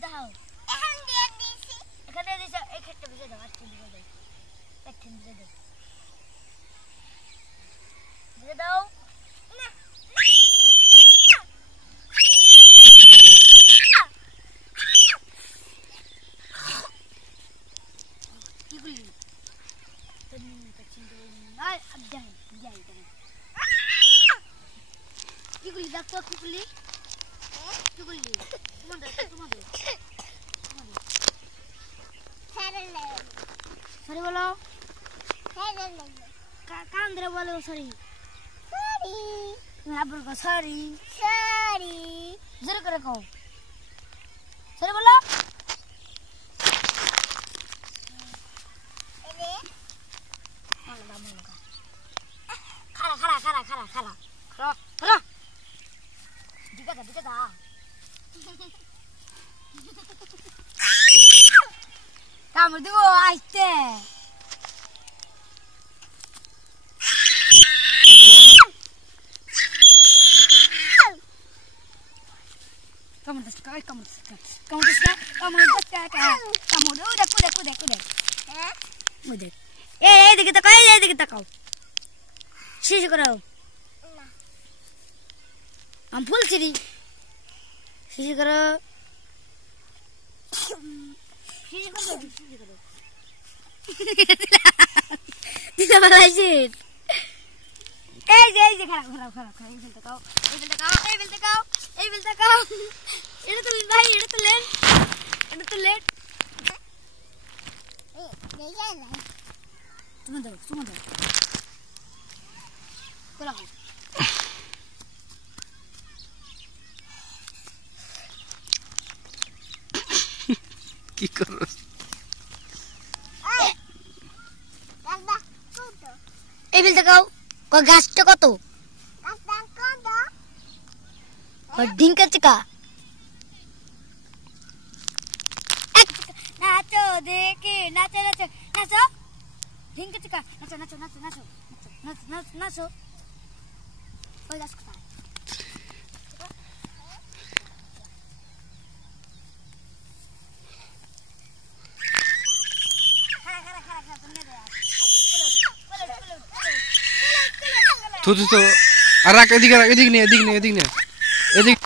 দাও এখন দিয়ে দিছি এখানে দিছ এই খেটটা বুঝে দাও আচ্ছা বুঝে দাও একটা বুঝে দাও বুঝে দাও না কি বলি তুমি পছন্দ নাই अब जाए करे কি বলি দেখো কি বলি কি বলি তোমাদের সরি বলো কান ধরে বলো সরি তুমি আবার কো সরি জোরে করে কও সরি বলো খারা দিকে দা কামড় দিব আসতে কামড় দস্তা এদিকে তাকাও শেষ করো हम फुल सीरी सीरी करो दिला वाला shit ए जे खराब এই বিল তাকাও এটা তো ভাই এটা তো লেট এ দেয়া না তুমি দাও কোলা কি করো এই বিল দেখাও গাছটা কত ডিঙ্কা চিকা নাচো দেখে নাচো ডিঙ্কা চিকা নাচো ওই গাছ কোথায় তো আর এদিকে নে এদিক